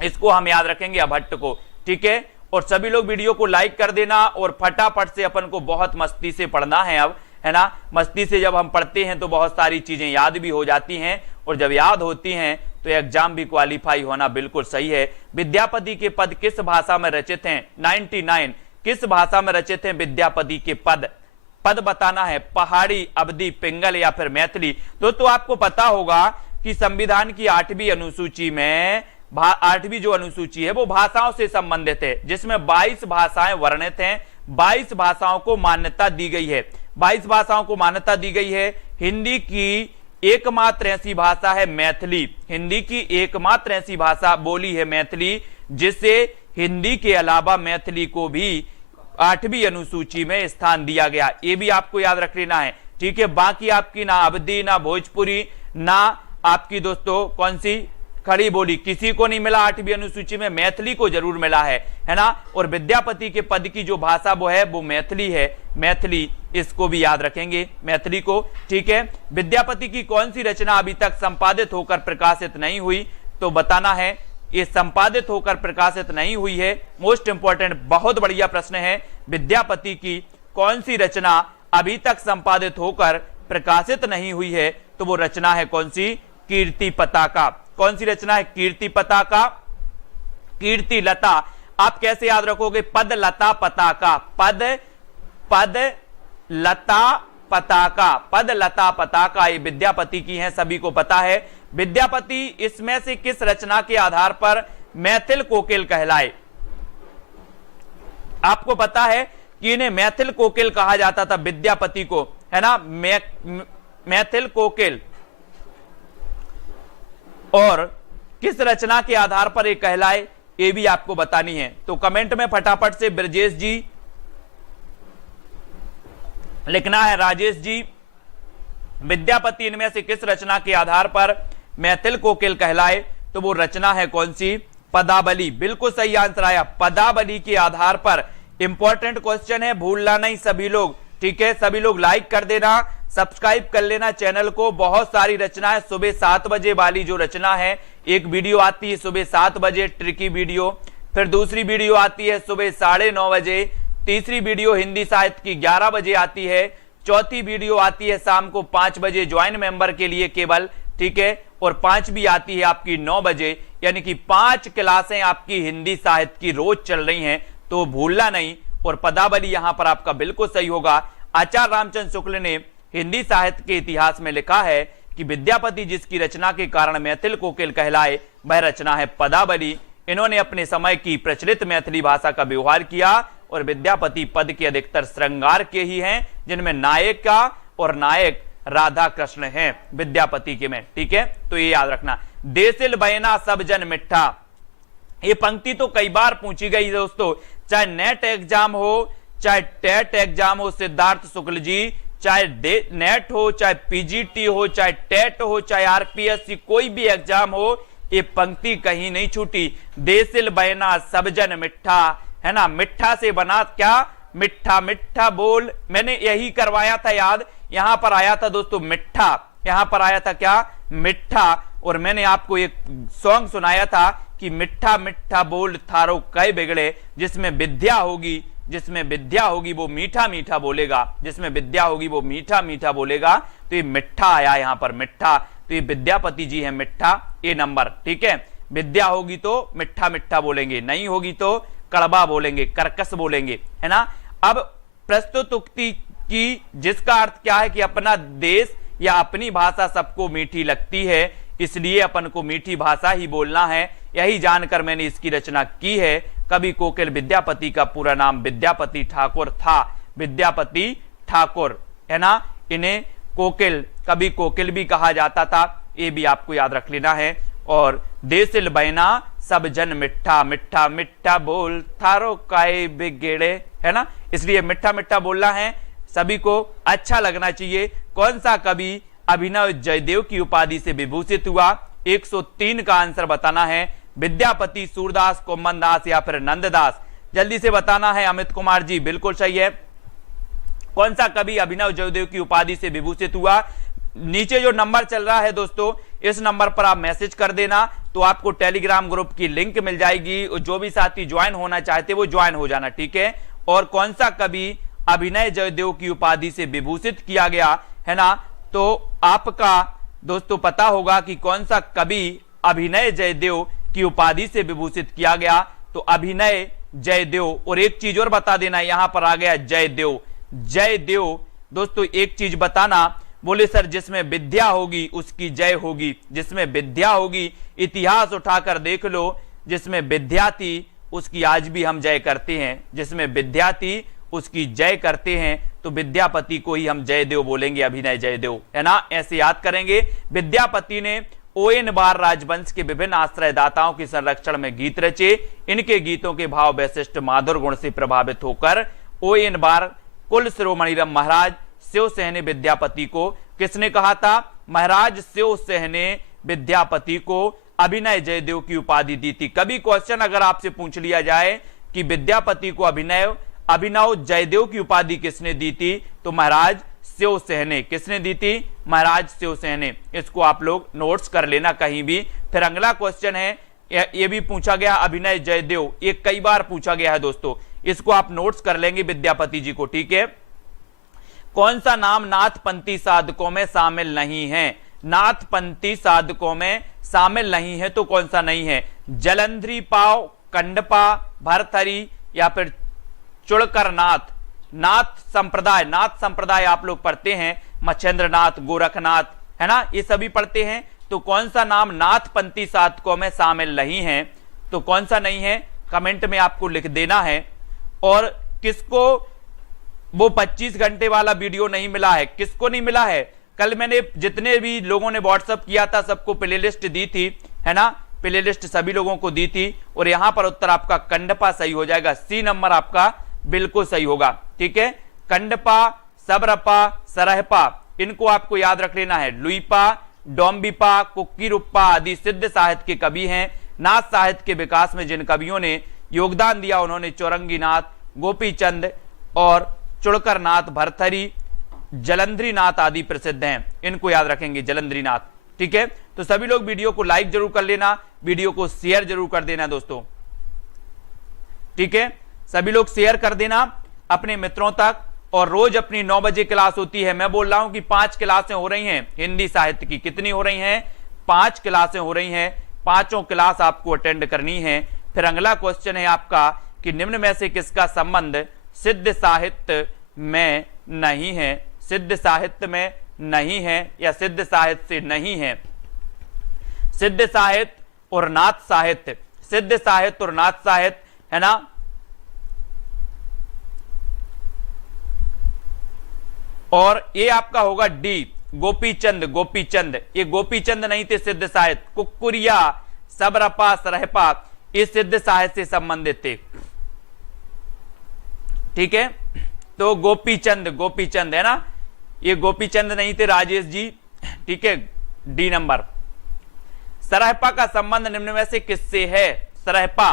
इसको हम याद रखेंगे, अबहट्ट को, ठीक है। और सभी लोग वीडियो को लाइक कर देना और फटाफट से अपन को बहुत मस्ती से पढ़ना है अब, है ना। मस्ती से जब हम पढ़ते हैं तो बहुत सारी चीजें याद भी हो जाती हैं, और जब याद होती हैं तो एग्जाम भी क्वालिफाई होना बिल्कुल सही है। विद्यापति के पद किस भाषा में रचित हैं? 99 किस भाषा में रचित हैं विद्यापति के पद? पद बताना है, पहाड़ी, अवधी, पिंगल या फिर मैथिली। दोस्तों आपको पता होगा कि संविधान की 8वीं अनुसूची में 8वीं जो अनुसूची है वो भाषाओं से संबंधित है, जिसमें 22 भाषाएं वर्णित हैं। 22 भाषाओं को मान्यता दी गई है। 22 भाषाओं को मान्यता दी गई है। हिंदी की एकमात्र ऐसी भाषा है मैथिली। हिंदी की एकमात्र ऐसी भाषा बोली है मैथिली, जिसे हिंदी के अलावा मैथिली को भी 8वीं अनुसूची में स्थान दिया गया। ये भी आपको याद रख लेना है, ठीक है। बाकी आपकी ना अवधी, ना भोजपुरी, ना आपकी दोस्तों कौन सी खड़ी बोली, किसी को नहीं मिला 8वीं अनुसूची में। मैथिली को जरूर मिला है ना। और विद्यापति के पद की जो भाषा वो है वो मैथिली है, मैथिली। इसको भी याद रखेंगे, मैथिली को, ठीक है। विद्यापति की कौन सी रचना अभी तक संपादित होकर प्रकाशित नहीं हुई? तो बताना है ये संपादित होकर प्रकाशित नहीं हुई है। मोस्ट इंपॉर्टेंट, बहुत बढ़िया प्रश्न है। विद्यापति की कौन सी रचना अभी तक संपादित होकर प्रकाशित नहीं हुई है? तो वो रचना है कौन सी? कीर्ति पताका। कौन सी रचना है? कीर्ति पताका, कीर्ति लता। आप कैसे याद रखोगे? पद लता पताका, पद लता पताका, पद लता पताका, ये विद्यापति की हैं, सभी को पता है। विद्यापति इसमें से किस रचना के आधार पर मैथिल कोकिल कहलाए? आपको पता है कि इन्हें मैथिल कोकिल कहा जाता था, विद्यापति को, है ना, मैथिल कोकिल। और किस रचना के आधार पर ये कहलाए, ये भी आपको बतानी है। तो कमेंट में फटाफट से ब्रजेश जी लिखना है, राजेश जी, विद्यापति इनमें से किस रचना के आधार पर मैथिल कोकिल कहलाए? तो वो रचना है कौन सी? पदावली। बिल्कुल सही आंसर आया, पदावली के आधार पर। इंपॉर्टेंट क्वेश्चन है, भूलना नहीं सभी लोग, ठीक है। सभी लोग लाइक कर देना, सब्सक्राइब कर लेना चैनल को। बहुत सारी रचनाएं, सुबह 7 बजे वाली जो रचना है, एक वीडियो आती है सुबह 7 बजे ट्रिकी वीडियो, फिर दूसरी वीडियो आती है सुबह 9:30 बजे, तीसरी वीडियो हिंदी साहित्य की 11 बजे आती है, चौथी वीडियो आती है शाम को 5 बजे ज्वाइन मेंबर के लिए केवल, ठीक है, और 5वीं आती है आपकी 9 बजे। यानी कि 5 क्लासें आपकी हिंदी साहित्य की रोज चल रही हैं, तो भूलना नहीं। और पदावली यहां पर आपका बिल्कुल सही होगा। आचार्य रामचंद्र शुक्ल ने हिंदी साहित्य के इतिहास में लिखा है कि विद्यापति जिसकी रचना के कारण मैथिल कोकिल कहलाए, वह रचना है पदावली। इन्होंने अपने समय की प्रचलित मैथिली भाषा का व्यवहार किया, और विद्यापति पद के अधिकतर श्रृंगार के ही हैं, जिनमें नायिका और नायक राधा कृष्ण हैं विद्यापति के में, ठीक है। तो ये याद रखना। देसिल बयना सब जन मिठा, ये पंक्ति तो कई बार पूछी गई दोस्तों, चाहे नेट एग्जाम हो, चाहे टेट एग्जाम हो, सिद्धार्थ शुक्ल जी, चाहे नेट हो, चाहे पीजीटी हो, चाहे टेट हो, चाहे आरपीएससी, कोई भी एग्जाम हो, ये पंक्ति कहीं नहीं छूटी। देसिल बयना सब जन मिठा, है ना, मिठा से बना क्या? मिठा, मिठा बोल। मैंने यही करवाया था याद, यहां पर आया था दोस्तों मिठा, यहां पर आया था क्या? मिठा। और मैंने आपको एक सॉन्ग सुनाया था कि मिठा मिठा बोल थारो कई बिगड़े, जिसमें विद्या होगी, जिसमें विद्या होगी वो मीठा मीठा बोलेगा, जिसमें विद्या होगी वो मीठा मीठा बोलेगा। तो ये मिठा आया यहां पर, मिठा। तो ये विद्यापति जी है, मिठा, ए नंबर, ठीक है। विद्या होगी तो मिठा मिठा बोलेंगे, नहीं होगी तो कड़वा बोलेंगे, कर्कश बोलेंगे, है ना। अब प्रस्तुत उक्ति की जिसका अर्थ क्या है कि अपना देश या अपनी भाषा सबको मीठी लगती है, इसलिए अपन को मीठी भाषा ही बोलना है, यही जानकर मैंने इसकी रचना की है। कवि कोकिल विद्यापति का पूरा नाम विद्यापति ठाकुर था, विद्यापति ठाकुर, है ना। इन्हें कोकिल, कवि कोकिल भी कहा जाता था, ये भी आपको याद रख लेना है। और देसिल बयना सब जन मिठा, मिठा मिठा बोल थारो काय बिगड़े, है ना, इसलिए मिठा मिठा बोलना है, सभी को अच्छा लगना चाहिए। कौन सा कवि अभिनव जयदेव की उपाधि से विभूषित हुआ? 103 का आंसर बताना है। विद्यापति, सूरदास, कोम्मनदास या फिर नंददास? जल्दी से बताना है। अमित कुमार जी बिल्कुल सही है। कौन सा कवि अभिनव जयदेव की उपाधि से विभूषित हुआ? नीचे जो नंबर चल रहा है दोस्तों, इस नंबर पर आप मैसेज कर देना, तो आपको टेलीग्राम ग्रुप की लिंक मिल जाएगी, और जो भी साथी ज्वाइन होना चाहते वो ज्वाइन हो जाना, ठीक है। और कौन सा कवि अभिनय जयदेव की उपाधि से विभूषित किया गया, है ना, तो आपका दोस्तों पता होगा कि कौन सा कवि अभिनय जयदेव की उपाधि से विभूषित किया गया। तो अभिनय जयदेव। और एक चीज और बता देना, यहां पर आ गया जयदेव, जयदेव। दोस्तों एक चीज बताना, बोले सर जिसमें विद्या होगी उसकी जय होगी, जिसमें विद्या होगी, इतिहास उठाकर देख लो, जिसमें विद्या थी उसकी आज भी हम जय करते हैं, जिसमें विद्या थी उसकी जय करते हैं। तो विद्यापति को ही हम जयदेव बोलेंगे, अभिनय जयदेव, है ना, ऐसे याद करेंगे। विद्यापति ने ओएन बार राजवंश के विभिन्न आश्रयदाताओं के संरक्षण में गीत रचे। इनके गीतों के भाव वैशिष्ट माधुर गुण से प्रभावित होकर ओएन बार कुल शिरोमणि महाराज शिव सेन ने विद्यापति को, किसने कहा था? महाराज शिव सेन ने विद्यापति को अभिनय जयदेव की उपाधि दी थी। कभी क्वेश्चन अगर आपसे पूछ लिया जाए कि विद्यापति को अभिनव जयदेव की उपाधि किसने दी थी, तो महाराज शिव सेन ने। किसने दी थी? महाराज शिव सेन ने। इसको आप लोग नोट्स कर लेना कहीं भी, फिर अगला क्वेश्चन है, ये भी पूछा गया अभिनय जयदेव, ये कई बार पूछा गया है दोस्तों, इसको आप नोट्स कर लेंगे विद्यापति जी को, ठीक है। कौन सा नाम नाथपंथी साधकों में शामिल नहीं है? नाथपंथी साधकों में शामिल नहीं है तो कौन सा नहीं है? जलंधरी पाव, कंडपा, भरथरी या फिर चुड़कर नाथ। नाथ संप्रदाय आप लोग पढ़ते हैं, मच्छेंद्रनाथ, गोरखनाथ, है ना, ये सभी पढ़ते हैं। तो कौन सा नाम नाथपंथी साधकों में शामिल नहीं है तो कौन सा नहीं है, कमेंट में आपको लिख देना है। और किसको वो 25 घंटे वाला वीडियो नहीं मिला है, किसको नहीं मिला है? कल मैंने जितने भी लोगों ने व्हाट्सएप किया था सबको प्लेलिस्ट दी थी, है ना, प्लेलिस्ट सभी लोगों को दी थी। और यहां पर उत्तर आपका कंडपा सही हो जाएगा, सी नंबर आपका बिल्कुल सही होगा, ठीक है। कंडपा, सबरपा, सरहपा, इनको आपको याद रख लेना है। लुईपा, डोम्बिपा, कुक्कीरुप्पा आदि सिद्ध साहित्य के कवि हैं। नाथ साहित्य के विकास में जिन कवियों ने योगदान दिया उन्होंने चौरंगीनाथ, गोपीचंद और चुड़करनाथ, भरथरी, जलंधरीनाथ आदि प्रसिद्ध हैं, इनको याद रखेंगे, जलंधरीनाथ, ठीक है। तो सभी लोग वीडियो को लाइक जरूर कर लेना, वीडियो को शेयर जरूर कर देना दोस्तों, ठीक है। सभी लोग शेयर कर देना अपने मित्रों तक। और रोज अपनी 9 बजे क्लास होती है। मैं बोल रहा हूं कि 5 क्लासें हो रही हैं हिंदी साहित्य की। कितनी हो रही हैं? 5 क्लासें हो रही हैं। 5 क्लास आपको अटेंड करनी है। फिर अगला क्वेश्चन है आपका कि निम्न में से किसका संबंध सिद्ध साहित्य में नहीं है? सिद्ध साहित्य में नहीं है या सिद्ध साहित्य से नहीं है? सिद्ध साहित्य और नाथ साहित्य, सिद्ध साहित्य और नाथ साहित्य, है ना। और ये आपका होगा डी, गोपीचंद। गोपीचंद, ये गोपीचंद नहीं थे सिद्ध साहित्य। कुक्कुरिया, सबरपा, सरहपा, ये सिद्ध साहित्य से संबंधित थे, ठीक है। तो गोपीचंद, गोपीचंद है ना, ये गोपीचंद नहीं थे राजेश जी, ठीक है, डी नंबर। सरहपा का संबंध निम्न में से किससे है? सरहपा,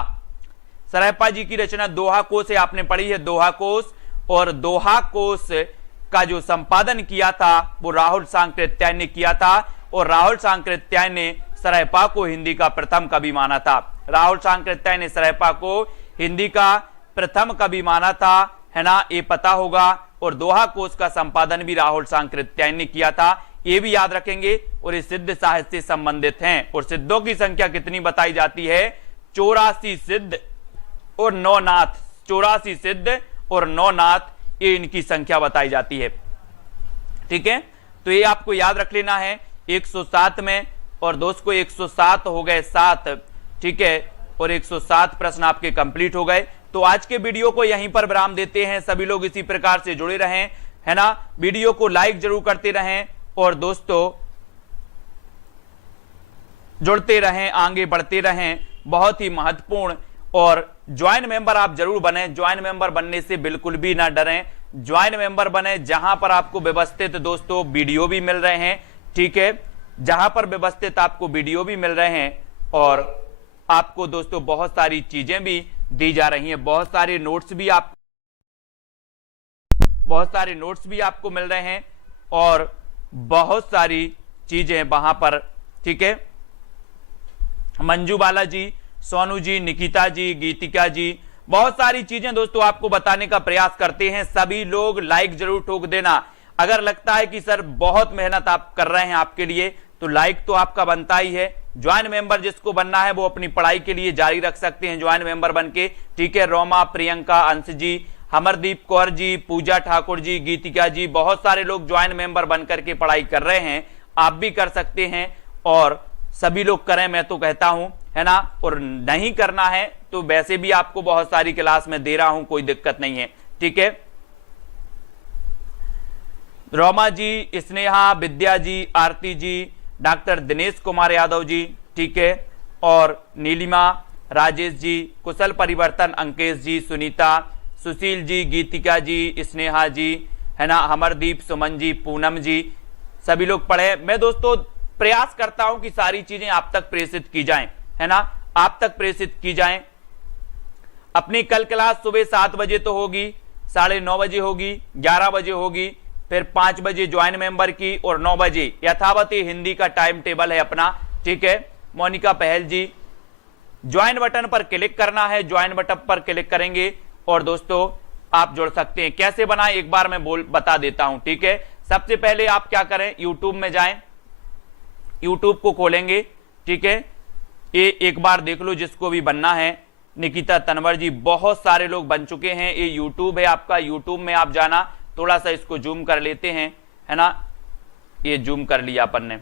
सरहपा जी की रचना दोहा कोश है, आपने पढ़ी है दोहा कोश। और दोहा कोश का जो संपादन किया था वो राहुल सांकृत्यायन ने किया था। और राहुल सांकृत्यायन ने सरहपा को हिंदी का प्रथम कवि माना था। राहुल सांकृत्यायन ने सरहपा को हिंदी का प्रथम कवि माना था, है ना, ये पता होगा। और दोहा कोश का संपादन भी राहुल सांकृत्यायन ने किया था, ये भी याद रखेंगे। और ये सिद्ध साहित्य से संबंधित हैं। और सिद्धों की संख्या कितनी बताई जाती है? 84 सिद्ध और 9 नाथ। 84 सिद्ध और 9 नाथ, ये इनकी संख्या बताई जाती है, ठीक है। तो ये आपको याद रख लेना है 107 में। और दोस्तों 107 हो गए 7, ठीक है। और 107 प्रश्न आपके कंप्लीट हो गए। तो आज के वीडियो को यहीं पर विराम देते हैं। सभी लोग इसी प्रकार से जुड़े रहें, है ना, वीडियो को लाइक जरूर करते रहें और दोस्तों जुड़ते रहें, आगे बढ़ते रहें, बहुत ही महत्वपूर्ण। और ज्वाइन मेंबर आप जरूर बने। ज्वाइन मेंबर बनने से बिल्कुल भी ना डरें, ज्वाइन मेंबर बने जहां पर आपको व्यवस्थित दोस्तों वीडियो भी मिल रहे हैं, ठीक है, जहां पर व्यवस्थित आपको वीडियो भी मिल रहे हैं और आपको दोस्तों बहुत सारी चीजें भी दी जा रही हैं, बहुत सारे नोट्स भी आपको मिल रहे हैं और बहुत सारी चीजें वहां पर, ठीक है। मंजू बाला जी, सोनू जी, निकिता जी, गीतिका जी, बहुत सारी चीजें दोस्तों आपको बताने का प्रयास करते हैं। सभी लोग लाइक जरूर ठोक देना। अगर लगता है कि सर बहुत मेहनत आप कर रहे हैं आपके लिए, तो लाइक तो आपका बनता ही है। ज्वाइन मेंबर जिसको बनना है वो अपनी पढ़ाई के लिए जारी रख सकते हैं ज्वाइन मेंबर बनके, ठीक है। रोमा, प्रियंका, अंश जी, अमरदीप कौर जी, पूजा ठाकुर जी, गीतिका जी, बहुत सारे लोग ज्वाइन मेंबर बनकर के पढ़ाई कर रहे हैं। आप भी कर सकते हैं और सभी लोग करें, मैं तो कहता हूं, है ना। और नहीं करना है तो वैसे भी आपको बहुत सारी क्लास में दे रहा हूं, कोई दिक्कत नहीं है, ठीक है। रोमा जी, स्नेहा, विद्या जी, आरती जी, डॉक्टर दिनेश कुमार यादव जी, ठीक है, और नीलिमा, राजेश जी, कुशल परिवर्तन, अंकेश जी, सुनीता, सुशील जी, गीतिका जी, स्नेहा जी, है ना, अमरदीप, सुमन जी, पूनम जी, सभी लोग पढ़े। मैं दोस्तों प्रयास करता हूं कि सारी चीजें आप तक प्रेषित की जाएं, है ना, आप तक प्रेषित की जाएं। अपनी कल क्लास सुबह 7 बजे तो होगी, 9:30 बजे होगी, 11 बजे होगी, फिर 5 बजे ज्वाइन मेंबर की और 9 बजे यथावत हिंदी का टाइम टेबल है अपना, ठीक है। मोनिका पहल जी। ज्वाइन बटन पर क्लिक करना है, ज्वाइन बटन पर क्लिक करेंगे और दोस्तों आप जुड़ सकते हैं। कैसे बनाएं एक बार मैं बता देता हूं, ठीक है। सबसे पहले आप क्या करें, यूट्यूब में जाएं, यूट्यूब को खोलेंगे, ठीक है। ये एक बार देख लो जिसको भी बनना है। निकिता तनवर जी, बहुत सारे लोग बन चुके हैं। ये यूट्यूब है आपका, यूट्यूब में आप जाना, थोड़ा सा इसको जूम कर लेते हैं, है ना। ये जूम कर लिया अपन ने।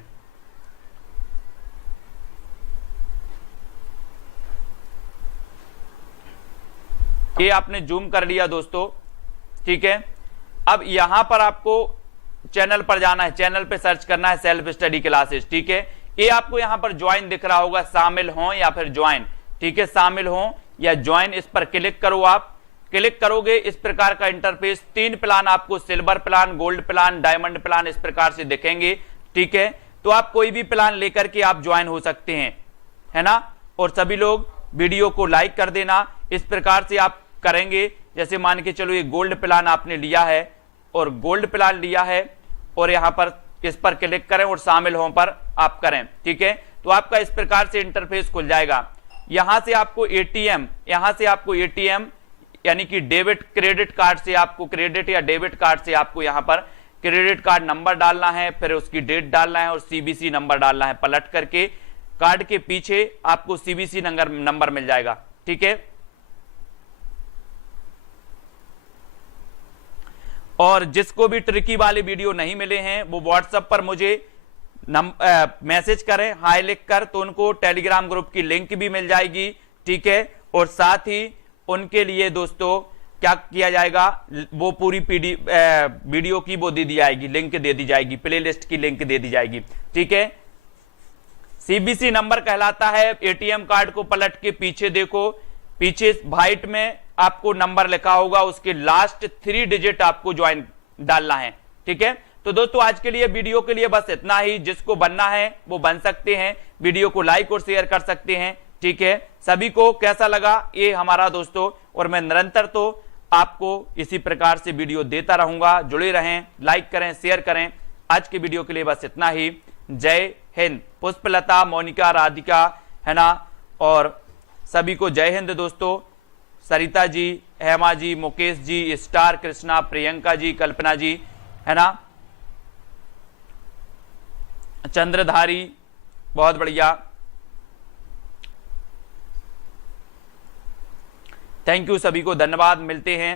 ये आपने जूम कर लिया दोस्तों, ठीक है। अब यहां पर आपको चैनल पर जाना है, चैनल पे सर्च करना है सेल्फ स्टडी क्लासेस, ठीक है। ये आपको यहां पर ज्वाइन दिख रहा होगा, शामिल हो या फिर ज्वाइन, ठीक है। शामिल हो या ज्वाइन, इस पर क्लिक करो। आप क्लिक करोगे इस प्रकार का इंटरफेस, 3 प्लान आपको, silver plan, gold plan, diamond plan, इस प्रकार से दिखेंगे, ठीक है। तो आप कोई भी प्लान लेकर के आप ज्वाइन हो सकते हैं, है ना। और सभी लोग वीडियो को लाइक कर देना। इस प्रकार से आप करेंगे, जैसे मान के चलो ये गोल्ड प्लान आपने लिया है और गोल्ड प्लान लिया है और यहां पर इस पर क्लिक करें और शामिल हो पर आप करें, ठीक है। तो आपका इस प्रकार से इंटरफेस खुल जाएगा। यहां से आपको एटीएम, यहां से आपको एटीएम यानी कि डेबिट क्रेडिट कार्ड से आपको, क्रेडिट या डेबिट कार्ड से आपको यहां पर क्रेडिट कार्ड नंबर डालना है, फिर उसकी डेट डालना है और सीबीसी नंबर डालना है। पलट करके कार्ड के पीछे आपको सीबीसी नंबर मिल जाएगा, ठीक है। और जिसको भी ट्रिकी वाले वीडियो नहीं मिले हैं वो व्हाट्सएप पर मुझे मैसेज करें हाय लिख कर, तो उनको टेलीग्राम ग्रुप की लिंक भी मिल जाएगी, ठीक है। और साथ ही उनके लिए दोस्तों क्या किया जाएगा, वो पूरी वीडियो की वो दे दी जाएगी, लिंक दे दी जाएगी, प्लेलिस्ट की लिंक दे दी जाएगी, ठीक है। सीबीसी नंबर कहलाता है, एटीएम कार्ड को पलट के पीछे देखो, पीछे व्हाइट में आपको नंबर लिखा होगा, उसके लास्ट 3 डिजिट आपको ज्वाइन डालना है, ठीक है। तो दोस्तों आज के लिए वीडियो के लिए बस इतना ही। जिसको बनना है वो बन सकते हैं, वीडियो को लाइक और शेयर कर सकते हैं, ठीक है। सभी को कैसा लगा ये हमारा दोस्तों, और मैं निरंतर तो आपको इसी प्रकार से वीडियो देता रहूंगा। जुड़े रहें, लाइक करें, शेयर करें। आज के वीडियो के लिए बस इतना ही। जय हिंद। पुष्पलता, मोनिका, राधिका, है ना, और सभी को जय हिंद दोस्तों। सरिता जी, हेमा जी, मुकेश जी, स्टार, कृष्णा, प्रियंका जी, कल्पना जी, है ना, चंद्रधारी, बहुत बढ़िया, थैंक यू सभी को, धन्यवाद। मिलते हैं